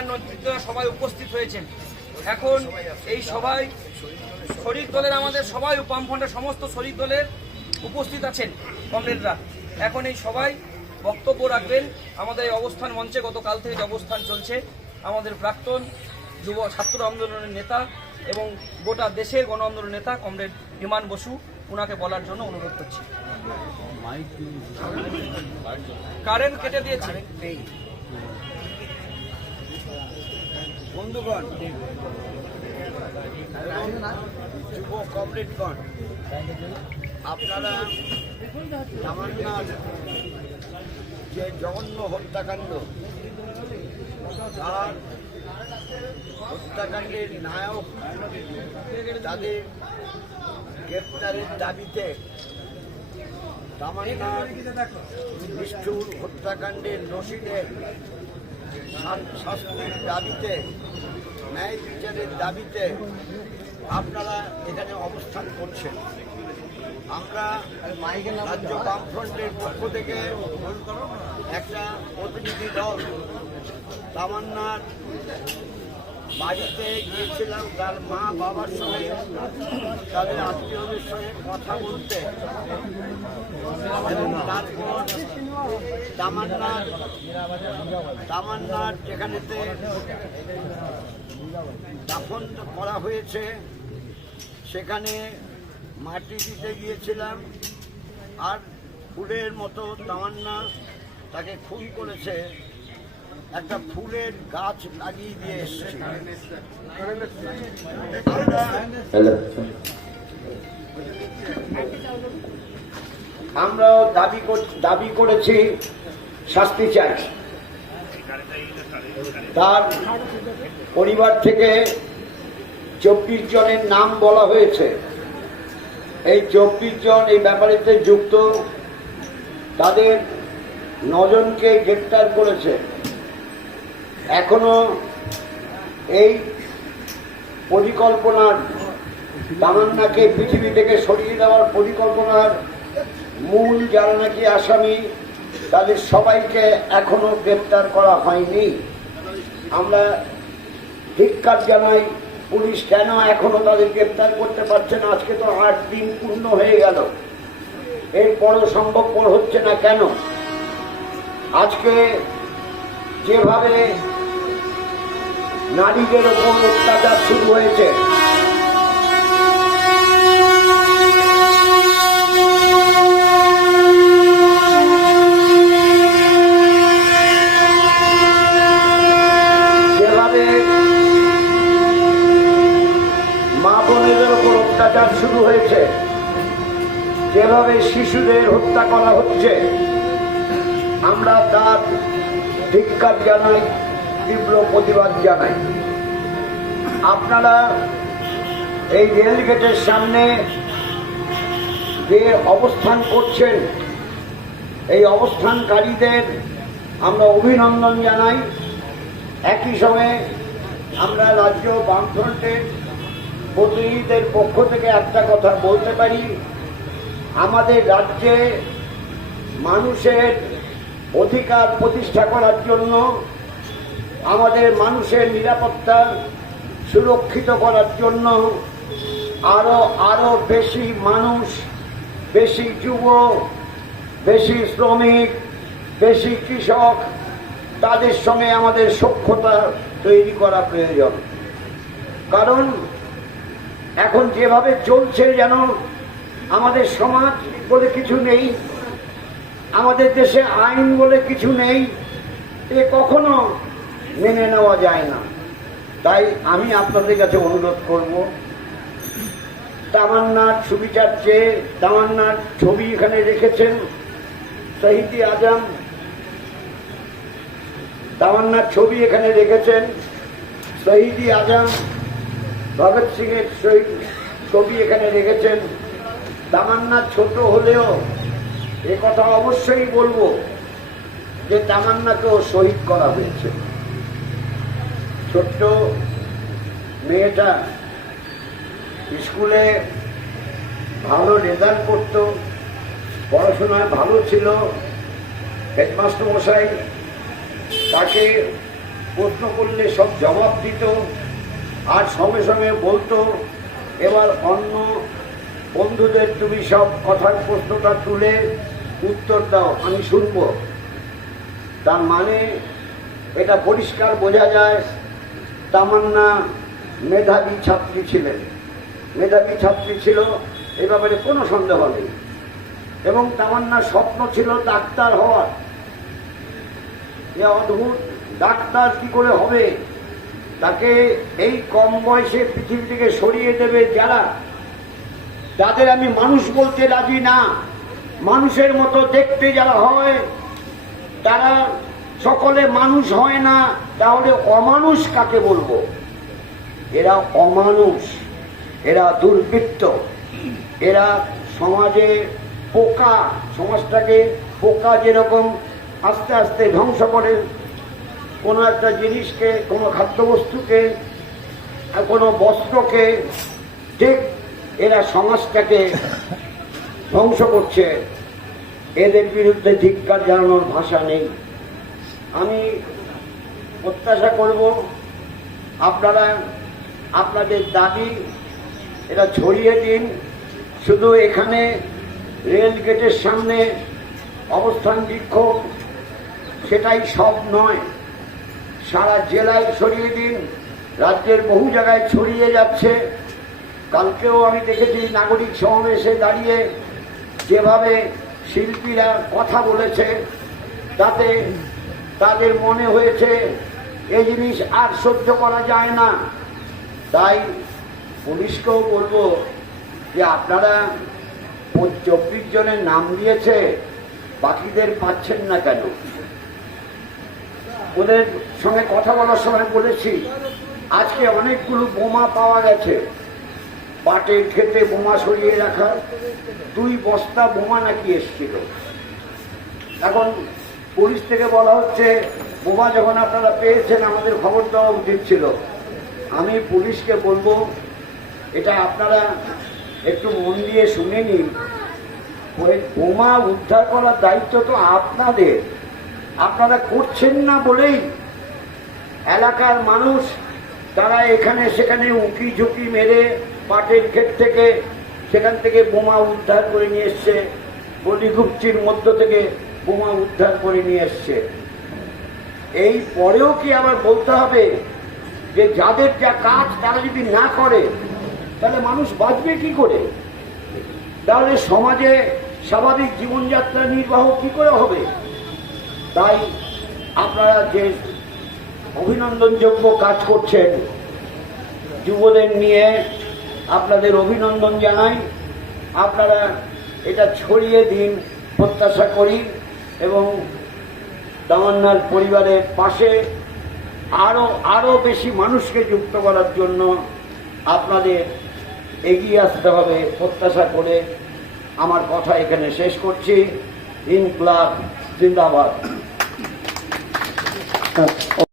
অন্যান্য নেতৃত্বরা সবাই উপস্থিত হয়েছেন। এখন এই সভায় শরিক দলের আমাদের সবাই বামফ্রন্টের সমস্ত শরিক দলের উপস্থিত আছেন কমরেডরা। এখন এই সবাই বক্তব্য রাখবেন। আমাদের এই অবস্থান মঞ্চে গতকাল থেকে যে অবস্থান চলছে, আমাদের প্রাক্তন যুব ছাত্র আন্দোলনের নেতা এবং গোটা দেশের গণ আন্দোলনের নেতা কমরেড বিমান বসু, ওনাকে বলার জন্য অনুরোধ করছি। কারেন্ট কেটে দিয়েছে। বন্ধুগণ, যুব কমরেডগণ, আপনারা তামান্নার যে জঘন্য হত্যাকাণ্ড, তার হত্যাকাণ্ডের নায়ক তাদের গ্রেপ্তারের দাবিতে, তামান্নার নিষ্ঠুর হত্যাকাণ্ডের দোষীদের শাস্তির দাবিতে, ন্যায় বিচারের দাবিতে আপনারা এখানে অবস্থান করছেন। আমরা রাজ্য বামফ্রন্টের পক্ষ থেকে একটা প্রতিনিধি দল তামান্নার বাড়িতে গিয়েছিলাম, তার মা বাবার সঙ্গে, তাদের আত্মীয়দের সঙ্গে কথা বলতে, এবং তারপর তামান্নার যেখানেতে দাফন করা হয়েছে সেখানে মাটি দিতে গিয়েছিলাম। আর ফুলের মতো তামান্না তাকে খুন করেছে, একটা ফুলের গাছ লাগিয়ে দিয়ে এসেছে। আমরাও দাবি করেছি, শাস্তি চাই। তার পরিবার থেকে 24 জনের নাম বলা হয়েছে। এই 24 জন এই ব্যাপারেতে যুক্ত, তাদের 9 জনকে গ্রেপ্তার করেছে। এখনো এই পরিকল্পনার, তামান্নাকে পৃথিবী থেকে সরিয়ে দেওয়ার পরিকল্পনার মূল যারা নাকি আসামি, তাদের সবাইকে এখনো গ্রেপ্তার করা হয়নি। আমরা ধিক্কার জানাই, পুলিশ কেন এখনো তাদের গ্রেপ্তার করতে পারছে না? আজকে তো 8 দিন পূর্ণ হয়ে গেল, এরপরও সম্ভবপর হচ্ছে না কেন? আজকে যেভাবে নারীদের ওপর অত্যাচার শুরু হয়েছে, যেভাবে মা বোনেদের ওপর অত্যাচার শুরু হয়েছে, যেভাবে শিশুদের হত্যা করা হচ্ছে, আমরা তার ধিক্কার জানাই, তীব্র প্রতিবাদ জানাই। আপনারা এই রেলগেটের সামনে যে অবস্থান করছেন, এই অবস্থানকারীদের আমরা অভিনন্দন জানাই। একই সময়ে আমরা রাজ্য বামফ্রন্টের প্রতিনিধিদের পক্ষ থেকে একটা কথা বলতে পারি, আমাদের রাজ্যে মানুষের অধিকার প্রতিষ্ঠা করার জন্য, আমাদের মানুষের নিরাপত্তা সুরক্ষিত করার জন্য আরো বেশি মানুষ, বেশি যুব, বেশি শ্রমিক, বেশি কৃষক, তাদের সঙ্গে আমাদের সখ্যতা তৈরি করা প্রয়োজন। কারণ এখন যেভাবে চলছে, যেন আমাদের সমাজ বলে কিছু নেই, আমাদের দেশে আইন বলে কিছু নেই, এ কখনো মেনে নেওয়া যায় না। তাই আমি আপনাদের কাছে অনুরোধ করব, তামান্নার সুবিচার চেয়ে, তামান্নার ছবি এখানে রেখেছেন শহীদ আজম, তামান্নার ছবি এখানে রেখেছেন শহীদ আজম ভগৎ সিং এর ছবি এখানে রেখেছেন। তামান্না ছোট হলেও এ কথা অবশ্যই বলবো যে তামান্নাকেও শহীদ করা হয়েছে। ছোট্ট মেয়েটা স্কুলে ভালো রেজাল্ট করত, পড়াশোনায় ভালো ছিল, হেডমাস্টার মশাই তাকে প্রশ্ন করলে সব জবাব দিত, আর সঙ্গে সঙ্গে বলতো এবার অন্য বন্ধুদের তুমি সব কথার প্রশ্নটা তুলে উত্তর দাও, আমি শুনব। তার মানে এটা পরিষ্কার বোঝা যায় তামান্না মেধাবী ছাত্রী ছিলেন, মেধাবী ছাত্রী ছিল, এ ব্যাপারে কোনো সন্দেহ নেই। এবং তামান্নার স্বপ্ন ছিল ডাক্তার হওয়ার। এ অদ্ভুত, ডাক্তার কি করে হবে? তাকে এই কম বয়সে পৃথিবী থেকে সরিয়ে দেবে যারা, তাদের আমি মানুষ বলতে রাজি না। মানুষের মতো দেখতে যারা হয় তারা সকলে মানুষ হয় না, তাহলে অমানুষ কাকে বলবো? এরা অমানুষ, এরা দুর্বৃত্ত, এরা সমাজে পোকা, সমাজটাকে পোকা যেরকম আস্তে আস্তে ধ্বংস করে, কোনো একটা জিনিসকে, কোনো খাদ্যবস্তুকে, কোনো বস্ত্রকে, ঠিক এরা সমাজটাকে ধ্বংস করছে। এদের বিরুদ্ধে ধিক্কার জানানোর ভাষা নেই। আমি প্রত্যাশা করব আপনারা আপনাদের দাবি এটা ছড়িয়ে দিন। শুধু এখানে রেল গেটের সামনে অবস্থান বিক্ষোভ সেটাই সব নয়, সারা জেলায় ছড়িয়ে দিন, রাজ্যের বহু জায়গায় ছড়িয়ে যাচ্ছে। কালকেও আমি দেখেছি নাগরিক সমাবেশে দাঁড়িয়ে যেভাবে শিল্পীরা কথা বলেছে, তাতে তাদের মনে হয়েছে এই জিনিস আর সহ্য করা যায় না। তাই পুলিশকেও বলবো যে আপনারা 24 জনের নাম দিয়েছে, বাকিদের পাচ্ছেন না কেন? ওদের সঙ্গে কথা বলার সময় বলেছি আজকে অনেকগুলো বোমা পাওয়া গেছে, পাটের ক্ষেতে বোমা সরিয়ে রাখা 2 বস্তা বোমা নাকি এসেছিল। এখন পুলিশ থেকে বলা হচ্ছে বোমা যখন আপনারা পেয়েছেন আমাদের খবর দেওয়া উচিত ছিল। আমি পুলিশকে বলবো এটা আপনারা একটু মন দিয়ে শুনে নিন, ওই বোমা উদ্ধার করার দায়িত্ব তো আপনাদের, আপনারা করছেন না বলেই এলাকার মানুষ তারা এখানে সেখানে উঁকি ঝুঁকি মেরে পাটের ক্ষেত থেকে সেখান থেকে বোমা উদ্ধার করে নিয়ে এসছে, গলিগুপ্তির মধ্য থেকে বোমা উদ্ধার করে নিয়ে এসছে। এই পরেও কি আবার বলতে হবে যে যাদের যা কাজ তারা যদি না করে তাহলে মানুষ বাঁচবে কি করে? তাহলে সমাজে স্বাভাবিক জীবনযাত্রা নির্বাহ কি করে হবে? তাই আপনারা যে অভিনন্দনযোগ্য কাজ করছেন, যুবদের নিয়ে আপনাদের অভিনন্দন জানাই। আপনারা এটা ছড়িয়ে দিন প্রত্যাশা করি, এবং তামান্নার পরিবারের পাশে আরো বেশি মানুষকে যুক্ত করার জন্য আপনাদের এগিয়ে আসতে হবে প্রত্যাশা করে আমার কথা এখানে শেষ করছি। ইনকলাব জিন্দাবাদ।